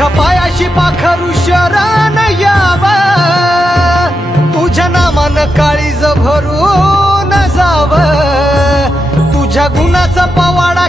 तुझ्या पायाशी पाखरू शरण याव, तुझ्या नामानं काळीज भरून जाव, तुझ्या गुणाचा पवाडा